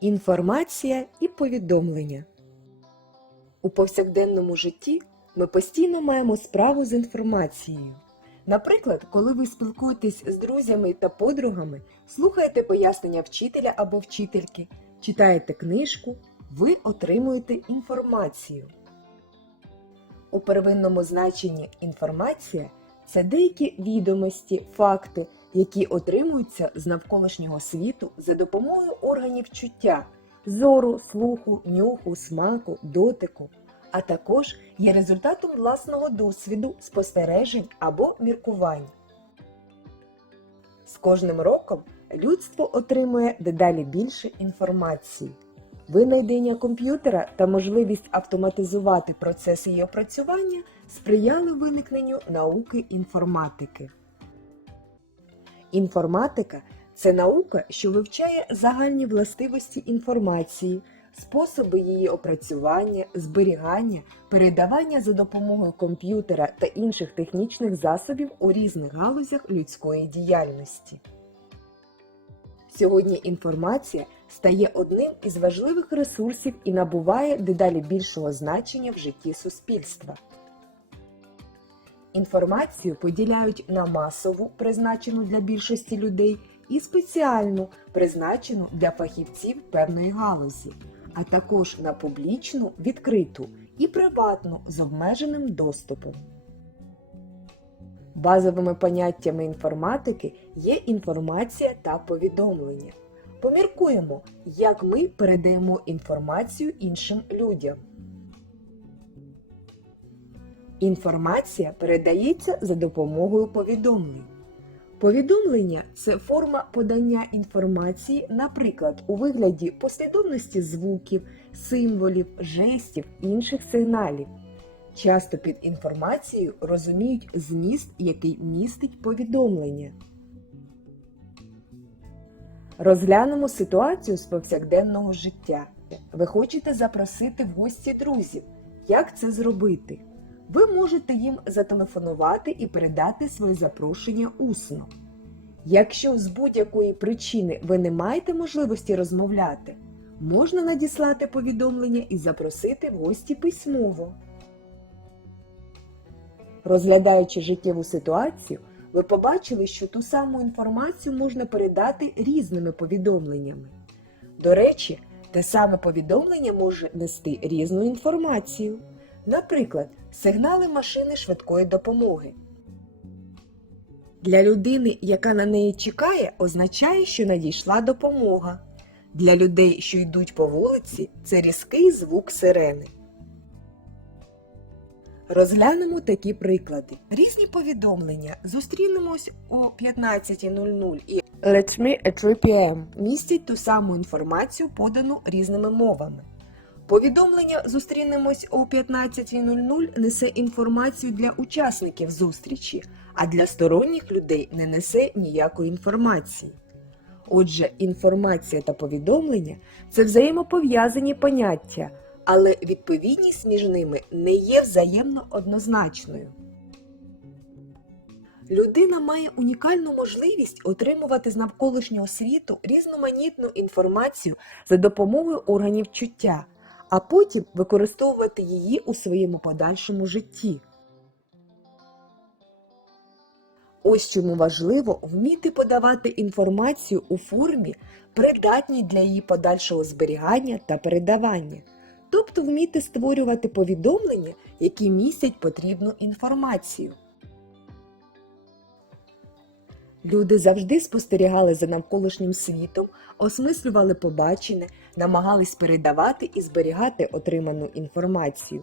Інформація і повідомлення. У повсякденному житті ми постійно маємо справу з інформацією. Наприклад, коли ви спілкуєтесь з друзями та подругами, слухаєте пояснення вчителя або вчительки, читаєте книжку, ви отримуєте інформацію. У первинному значенні інформація це деякі відомості, факти, які отримуються з навколишнього світу за допомогою органів чуття, зору, слуху, нюху, смаку, дотику, а також є результатом власного досвіду, спостережень або міркувань. З кожним роком людство отримує дедалі більше інформації. Винайдення комп'ютера та можливість автоматизувати процес її опрацювання сприяли виникненню науки інформатики. Інформатика це наука, що вивчає загальні властивості інформації, способи її опрацювання, зберігання, передавання за допомогою комп'ютера та інших технічних засобів у різних галузях людської діяльності. Сьогодні інформація стає одним із важливих ресурсів і набуває дедалі більшого значення в житті суспільства. Інформацію поділяють на масову, призначену для більшості людей, і спеціальну, призначену для фахівців певної галузі, а також на публічну, відкриту і приватну з обмеженим доступом. Базовими поняттями інформатики є інформація та повідомлення. Поміркуємо, як ми передаємо інформацію іншим людям. Інформація передається за допомогою повідомлень. Повідомлення це форма подання інформації, наприклад, у вигляді послідовності звуків, символів, жестів, інших сигналів. Часто під інформацією розуміють зміст, який містить повідомлення. Розглянемо ситуацію з повсякденного життя. Ви хочете запросити в гості друзів. Як це зробити? Ви можете їм зателефонувати і передати своє запрошення усно. Якщо з будь-якої причини ви не маєте можливості розмовляти, можна надіслати повідомлення і запросити в гості письмово. Розглядаючи життєву ситуацію, ви побачили, що ту саму інформацію можна передати різними повідомленнями. До речі, те саме повідомлення може нести різну інформацію. Наприклад, сигнали машини швидкої допомоги. Для людини, яка на неї чекає, означає, що надійшла допомога. Для людей, що йдуть по вулиці, це різкий звук сирени. Розглянемо такі приклади. Різні повідомлення зустрінемось о 15.00 і Let me at 3 p.m. містять ту саму інформацію, подану різними мовами. Повідомлення зустрінемось о 15.00 несе інформацію для учасників зустрічі, а для сторонніх людей не несе ніякої інформації. Отже, інформація та повідомлення це взаємопов'язані поняття, але відповідність між ними не є взаємно однозначною. Людина має унікальну можливість отримувати з навколишнього світу різноманітну інформацію за допомогою органів чуття, а потім використовувати її у своєму подальшому житті. Ось чому важливо вміти подавати інформацію у формі, придатній для її подальшого зберігання та передавання, тобто вміти створювати повідомлення, які містять потрібну інформацію. Люди завжди спостерігали за навколишнім світом, осмислювали побачене, намагались передавати і зберігати отриману інформацію.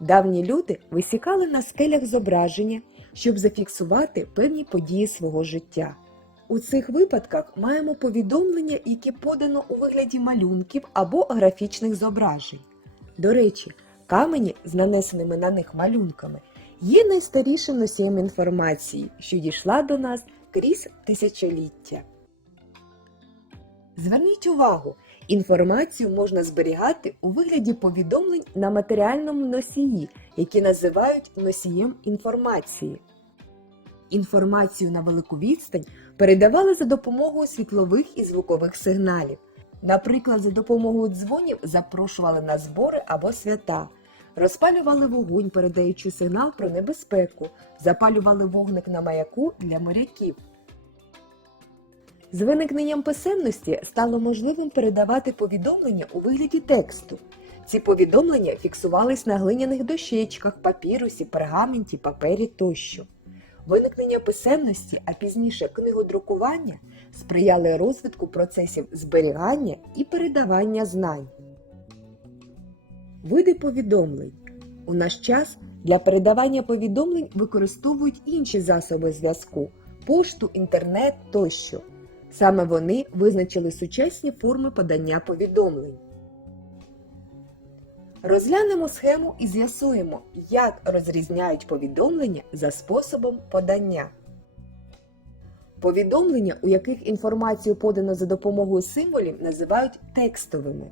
Давні люди висікали на скелях зображення, щоб зафіксувати певні події свого життя. У цих випадках маємо повідомлення, які подано у вигляді малюнків або графічних зображень. До речі, камені з нанесеними на них малюнками є найстарішим носієм інформації, що дійшла до нас крізь тисячоліття. Зверніть увагу, інформацію можна зберігати у вигляді повідомлень на матеріальному носії, які називають носієм інформації. Інформацію на велику відстань передавали за допомогою світлових і звукових сигналів. Наприклад, за допомогою дзвонів запрошували на збори або свята, розпалювали вогонь, передаючи сигнал про небезпеку, запалювали вогник на маяку для моряків. З виникненням писемності стало можливим передавати повідомлення у вигляді тексту. Ці повідомлення фіксувались на глиняних дощечках, папірусі, пергаменті, папері тощо. Виникнення писемності, а пізніше книгодрукування сприяли розвитку процесів зберігання і передавання знань. Види повідомлень. У наш час для передавання повідомлень використовують інші засоби зв'язку пошту, інтернет тощо. Саме вони визначили сучасні форми подання повідомлень. Розглянемо схему і з'ясуємо, як розрізняють повідомлення за способом подання. Повідомлення, у яких інформацію подано за допомогою символів, називають текстовими.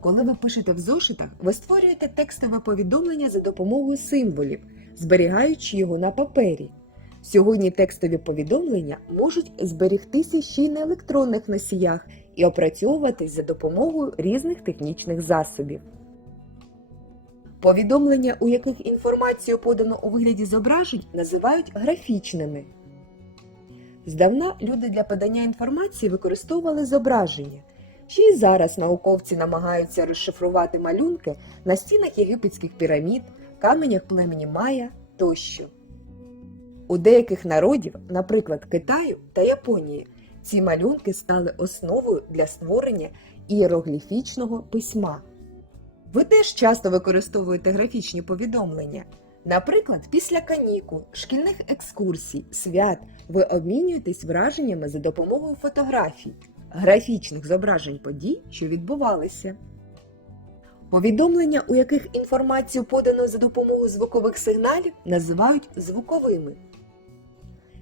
Коли ви пишете в зошитах, ви створюєте текстове повідомлення за допомогою символів, зберігаючи його на папері. Сьогодні текстові повідомлення можуть зберігтися ще й на електронних носіях і опрацьовуватись за допомогою різних технічних засобів. Повідомлення, у яких інформацію подано у вигляді зображень, називають графічними. Здавна люди для подання інформації використовували зображення. Ще й зараз науковці намагаються розшифрувати малюнки на стінах єгипетських пірамід, каменях племені Майя тощо. У деяких народів, наприклад Китаю та Японії, ці малюнки стали основою для створення іерогліфічного письма. Ви теж часто використовуєте графічні повідомлення. Наприклад, після канікул, шкільних екскурсій, свят ви обмінюєтесь враженнями за допомогою фотографій, графічних зображень подій, що відбувалися. Повідомлення, у яких інформацію подано за допомогою звукових сигналів, називають звуковими.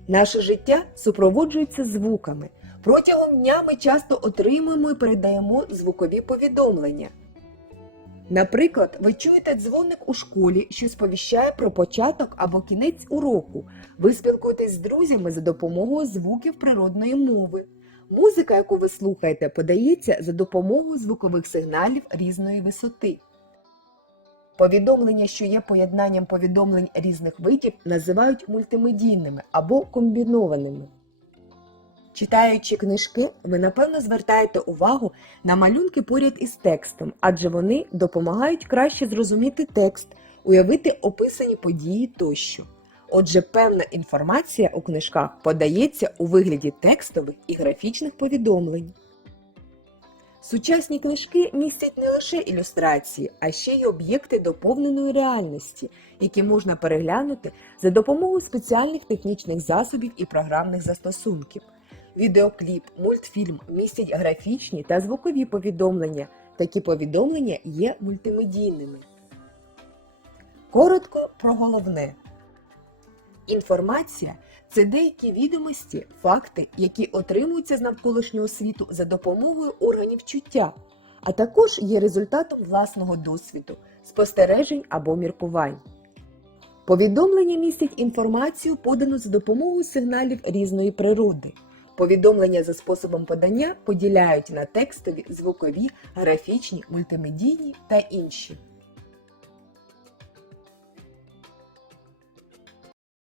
Наше життя супроводжується звуками. Протягом дня ми часто отримуємо і передаємо звукові повідомлення. Наприклад, ви чуєте дзвоник у школі, що сповіщає про початок або кінець уроку. Ви спілкуєтесь з друзями за допомогою звуків природної мови. Музика, яку ви слухаєте, подається за допомогою звукових сигналів різної висоти. Повідомлення, що є поєднанням повідомлень різних видів, називають мультимедійними або комбінованими. Читаючи книжки, ви напевно звертаєте увагу на малюнки поряд із текстом, адже вони допомагають краще зрозуміти текст, уявити описані події тощо. Отже, певна інформація у книжках подається у вигляді текстових і графічних повідомлень. Сучасні книжки містять не лише ілюстрації, а ще й об'єкти доповненої реальності, які можна переглянути за допомогою спеціальних технічних засобів і програмних застосунків. Відеокліп, мультфільм містять графічні та звукові повідомлення. Такі повідомлення є мультимедійними. Коротко про головне. Інформація це деякі відомості, факти, які отримуються з навколишнього світу за допомогою органів чуття, а також є результатом власного досвіду, спостережень або міркувань. Повідомлення містять інформацію, подану за допомогою сигналів різної природи. Повідомлення за способом подання поділяють на текстові, звукові, графічні, мультимедійні та інші.